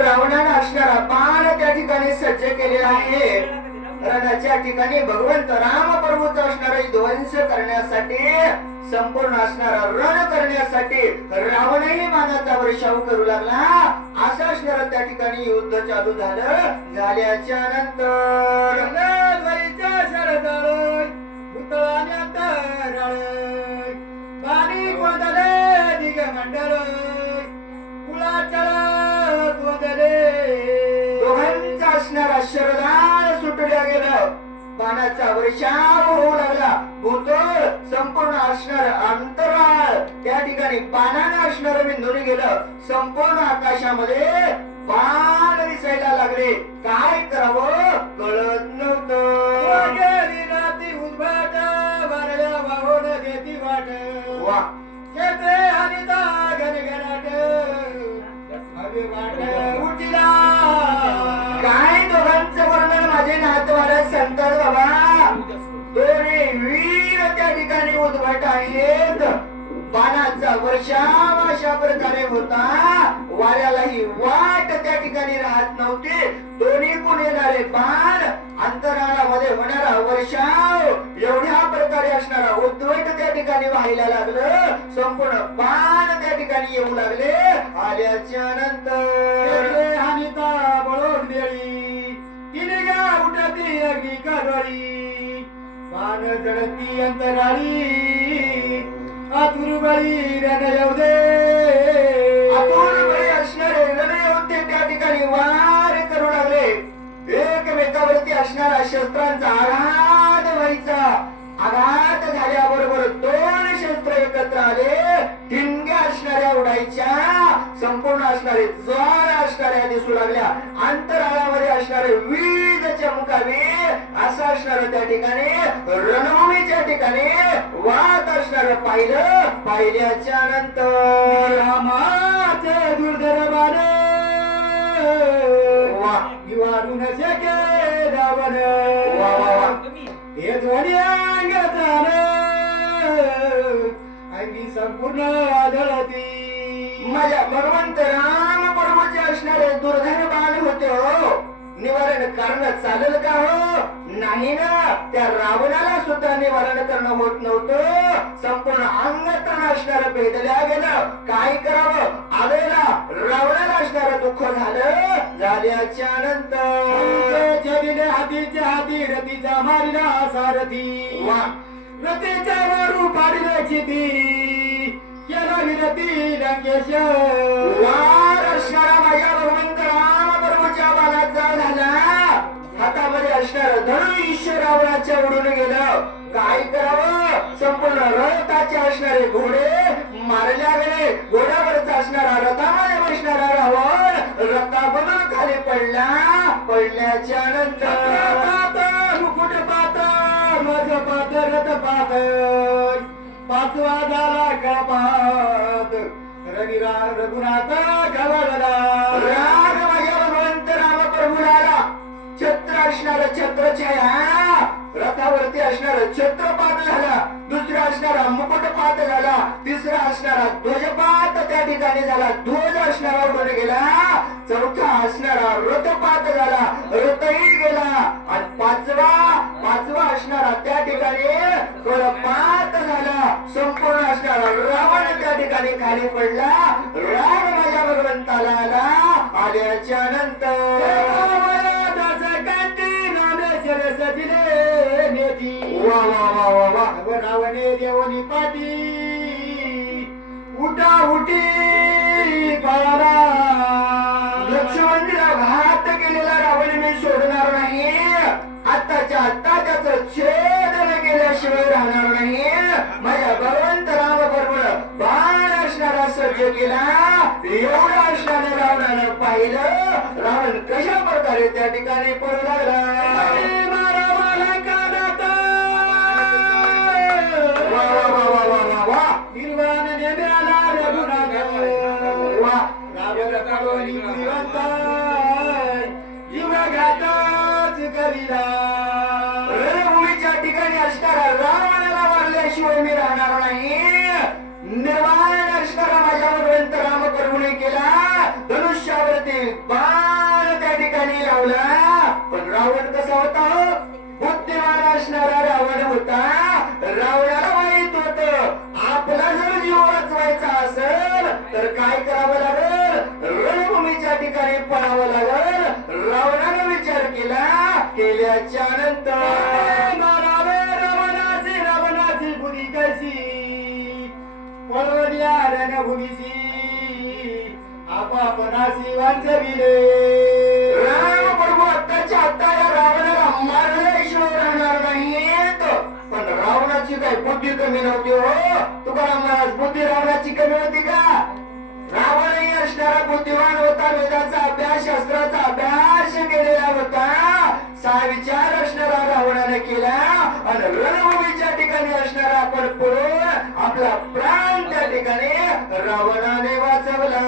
रावणाने असणारा बाण त्या ठिकाणी सज्ज केले आहे. रणाच्या ठिकाणी भगवंत राम प्रभूचा असणारा ध्वंस करण्यासाठी, संपूर्ण असणारा रण करण्यासाठी रावणही बाणाचा वर्षाव करू लागला. असं असणारा त्या ठिकाणी युद्ध चालू झालं. झाल्याच्या नंतर दोघांचा असणारा शरदाळ सुटल्या गेलं. बाणाचा वर्षाव होऊ लागला. भूतळ संपूर्ण असणार अंतराळ त्या ठिकाणी बाणाने असणार निघून गेलं. संपूर्ण आकाशामध्ये बाण दिसायला लागले. काय करावं कळत नव्हतं. वा काय दोघांचं वर्णन माझे नातवाला सांगतात बाबा. दोन्ही वीर त्या ठिकाणी उद्भट आहेत. बाणाचा वर्षाव अशा प्रकारे होता. वाऱ्यालाही वाट त्या ठिकाणी राहत नव्हती. दोन्ही कोण येणारे बाण, अंतराळामध्ये होणारा वर्षाव एवढ्या प्रकारे असणारा उद्भट त्या ठिकाणी व्हायला लागलं. संपूर्ण बाण त्या ठिकाणी येऊ लागले. आल्याच्या नंतर हानिता बळून देळी तिने गा उठती अग्नी काजळी बाण जडती अंतराळी आतुर बळी रण येऊ दे. आतुर बळी असणारे रण येऊ दे त्या ठिकाणी वार करू लागले. एकमेकावरती असणारा शस्त्रांचा आघात व्हायचा. आघात झाल्याबरोबर दोन शस्त्र एकत्र आले. ठिणग्या असणाऱ्या उडायच्या. संपूर्ण असणारे ज्वार असणाऱ्या दिसू लागल्या. अंतराळामध्ये असणारे वीज चमकावे असं असणार त्या ठिकाणी रणभूमीच्या ठिकाणी वाट असणार पाहिलं. पाहिल्याच्या नंतर रामाचे दुर्धर बाण निवारून शके रावण हे ध्वनी अंगात अंगी संपूर्ण आढळती. माझ्या भगवंत राम प्रभूचे असणारे दुर्धर बाण होते हो. निवारण करणं चालेल का हो? नाही ना. त्या रावणाला सुद्धा निवारण करणं होत नव्हतं. संपूर्ण अंगतण असणारं भेदल्या गेलं. काय करावं? आलेला रावणाला असणारं दुःख झालं. झाल्याच्या नंतर हातीच्या हाती रतीचा मारिला सारथी. वा रतीच्या वरू पाडिले चिती केला विरती लंकेश. वार असणारा माझ्या भगवंत राम प्रभूच्या बाणाचा झाला. हातामध्ये असणार धनुष्य रावणाच्या उडून गेलं. काय करावं? संपूर्ण रथाचे असणारे घोडे मारल्या गेले. घोड्यावरचा असणारा रथामध्ये बसणारा रावण रथामधून खाली पडला. पडल्याच्या नंतर मुकुट पात मज पात रथ पात पाचवा झाला कळपात रघुनाथ घवळला. राग माझ्या भगवंत राम प्रभूला छत्र असणार छत्रछाया. रथावरती असणार छत्रपात झाला. दुसरा असणारा मुकुटपात झाला. तिसरा असणारा ध्वजपात त्या ठिकाणी झाला. ध्वज असणारा उडून गेला. चौथा असणारा रथपात झाला. रथही गेला. आणि पाचवा असणारा त्या ठिकाणी कळपात झाला. संपूर्ण असणारा रावण त्या ठिकाणी खाली पडला. राम माझ्या भगवंताला आला. आल्याच्या नंतर वा वा वा वा वा रावणे देवनी पाटी उठा उठी पळाला. लक्ष्मणजीला घात केलेला रावण मी सोडणार नाही. आत्ताच्या आत्ता त्याचं छेदन केल्याशिवाय राहणार नाही. माझ्या भगवंत राम बरोबर बाण असणारा सज्ज केला. एवढा असणाऱ्या रावणानं पाहिलं. रावण कशा प्रकारे त्या ठिकाणी पळू लागला. रणभूमीच्या ठिकाणी असणारा रावणाला मारल्याशिवाय मी त्याच्या नंतर मारावे रावणाची बुद्धी कशी पळवल्या रणभूमीची आपापणाशी वांचविले राम प्रभू आत्ताच्या आत्ता या रावणाला मारल्याशिवाय राहणार नाहीत. पण रावणाची काही बुद्धी कमी नव्हती हो तुकाराम महाराज. बुद्धी रावणाची कमी होती का? रावणही असणारा बुद्धिमान होता. वेदाचा अभ्यास शास्त्राचा अभ्यास केलेला होता. विचार असणारा रावणाने केला आणि रणभूमीच्या ठिकाणी असणारा आपण पळून आपला प्राण त्या ठिकाणी रावणाने वाचवला.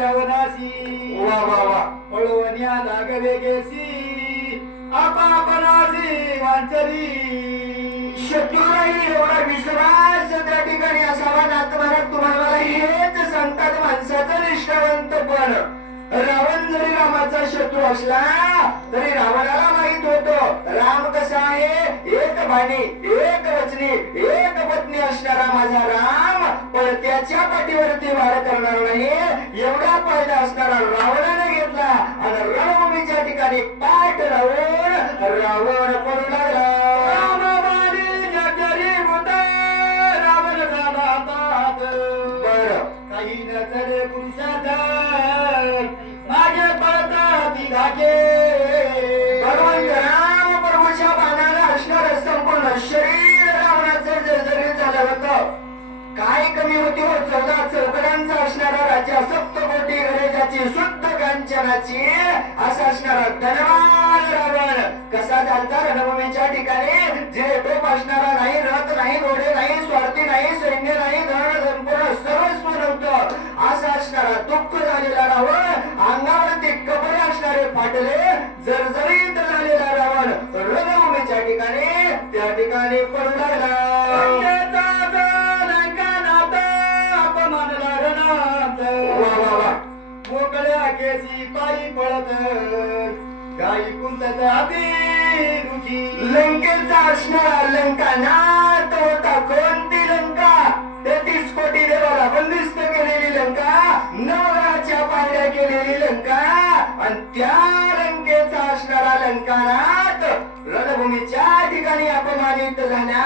रावणाशी वा वा वा. पळवण्या लागले गेसी आपापणाशी वांचली. शत्रूलाही एवढा विश्वास त्या ठिकाणी असावा. नाथ तुम्हाला हेच सांगतात माणसाचं निष्ठावंतपण. रावण जरी रामाचा शत्रू असला तरी रावणाला माहित होत राम कसा आहे. एक बाणी एक वचनी एक पत्नी असणारा माझा राम पण त्याच्या पाठीवरती वार करणार नाही एवढा फायदा असणारा रावणाने घेतला आणि रणभूमीच्या ठिकाणी पाठ रावण रावण पडू लागला. काही न चढे पुरुषात मागे पळतात धागे. भगवान राम प्रभूच्या बाणाला असणार संपूर्ण शरीर रावणाचं जर्जरीत झालं होतं. काय कमी होती हो. 14 चौकड्यांचा असणारा राजा सप्तकोटी गणेशाची शुद्ध कांचनाची असा असणारा धनवान रावण कसा झालता रणभूमीच्या ठिकाणी. जे टोप असणारा नाही रथ नाही घोडे नाही स्वार्थी नाही सैन्य नाही धन संपूर्ण सर्वस्व नव्हतं असा असणारा दुःख झालेला रावण. अंगावरती कपडे असणारे फाटले जर्जरीत झालेला रावण रणभूमीच्या ठिकाणी त्या ठिकाणी पडू लागला. मोकळ्या केसी पायी पळत गाई कुंतत हाती दुखी. लंकेचा असणारा लंका नाथ होता. कोणती लंका? 33 कोटी देवाला बंदिस्त केलेली लंका. नवराच्या पायऱ्या केलेली लंका आणि त्या लंकेचा असणारा लंकानाथ रणभूमीच्या ठिकाणी अपमानित झाला.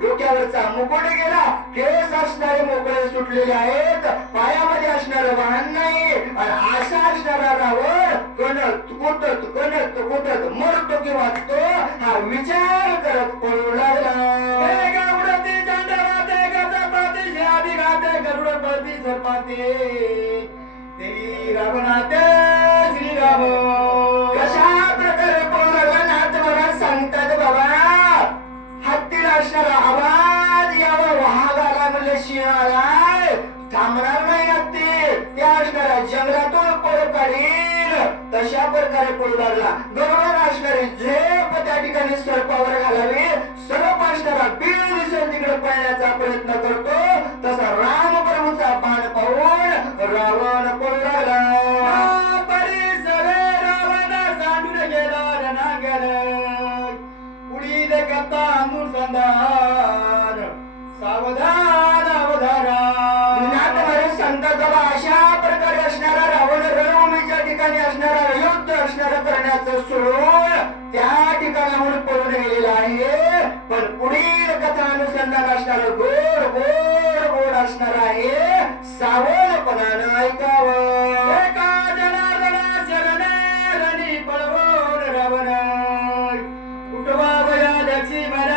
डोक्यावरचा मुकुट गेला. केस असणारे मोकळे सुटलेले आहेत. पायामध्ये असणार वाहन नाही आणि असा असणारा रावण कणत कुटत मरतो की वाचतो हा विचार करत पळू लागला. उडती चंडवाते गजपाती शाबी गाते गरुडपती सरपाते तेरी रावणाते श्रीराम. कशा प्रकारे पळू लागला नाथ महाराज सांगतात बाबा. हत्तीला असणारा आवाज यावा वाघाला म्हणले सिंह आलाय थांबणार नाही हत्ती. त्या असणाऱ्या जंगलातून पळ काढील तशा प्रकारे पळू लागला. गरुडाला असणारी झेप त्या ठिकाणी सर्पावर घालावी. सर्प असणारा बीळ दिसेल तिकडे पळण्याचा प्रयत्न करतो तसा राम प्रभूचा बाण पाहून रावण पळू लागला. सांडून गेला रणांगण उडील कथा मुसंदान सावधान अवधारा. नाथ महाराज सांगतात बाबा अशा प्रकारे असणारा रावण रणभूमीच्या ठिकाणी असणारा युद्ध असणारा करण्याचं सोडून त्या ठिकाणाहून पळून गेलेला आहे. पण पुढील कथा अनुसंधान असणार गोड गोड गोड असणार आहे. सावधपणानं ऐकावं. एका जनार्दना शरणे रणी पळवून रावण उठवावया लक्ष्मण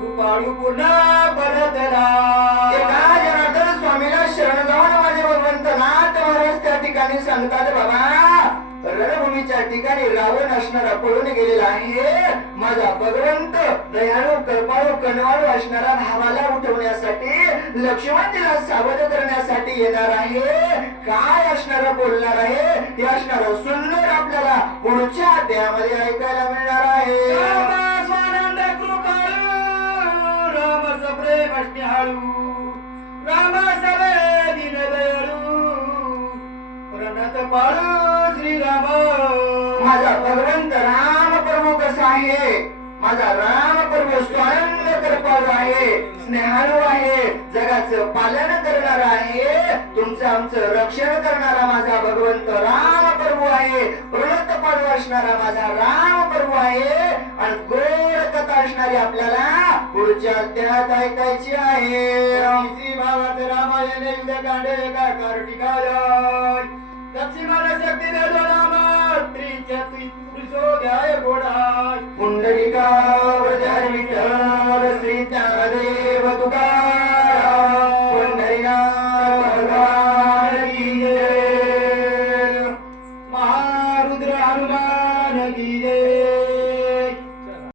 कृपाळू पूर्ण परतला. एका जनार्दन स्वामीला शरण जाऊन माझे भगवंत नाथ महाराज त्या ठिकाणी सांगतात बाबा रणभूमीच्या ठिकाणी रावण असणारा पळून गेलेला आहे. माझा भगवंत दयाळू कृपाळू कणवाळू असणारा भावाला उठवण्यासाठी लक्ष्मणजीला सावध करण्यासाठी येणार आहे. काय असणारा बोलणार आहे हे असणारा सुंदर आपल्याला पुढच्या अध्यायामध्ये ऐकायला मिळणार आहे. स्वानंद कृपाळू राम सप्रेम स्नेहाळू राम सवे दिन दयाळू प्रणत पाळू श्रीराम. माझा भगवंत राम प्रभू कसा आहे. माझा राम प्रभू स्वानंद कृपा कृपाळू आहे, स्नेहाळू आहे, जगाचं पालन करणारा आहे, तुमचं आमचं रक्षण करणारा माझा भगवंत राम प्रभू आहे, व्रत पाळू असणारा माझा राम प्रभू आहे. आणि गोड कथा असणारी आपल्याला पुढच्या अध्यायात ऐकायची आहे. श्री भावात रामायण युद्धकांड एका कार्तिकाय दक्षिणाला शक्ती देतो राम त्रिच्या पुरुषोदय घोडाय पुंडलिकावर जय विठ्ठल श्री ज्ञानदेव तुकाराम पंढरीनाथ भगवान की जय. महारुद्र हनुमान की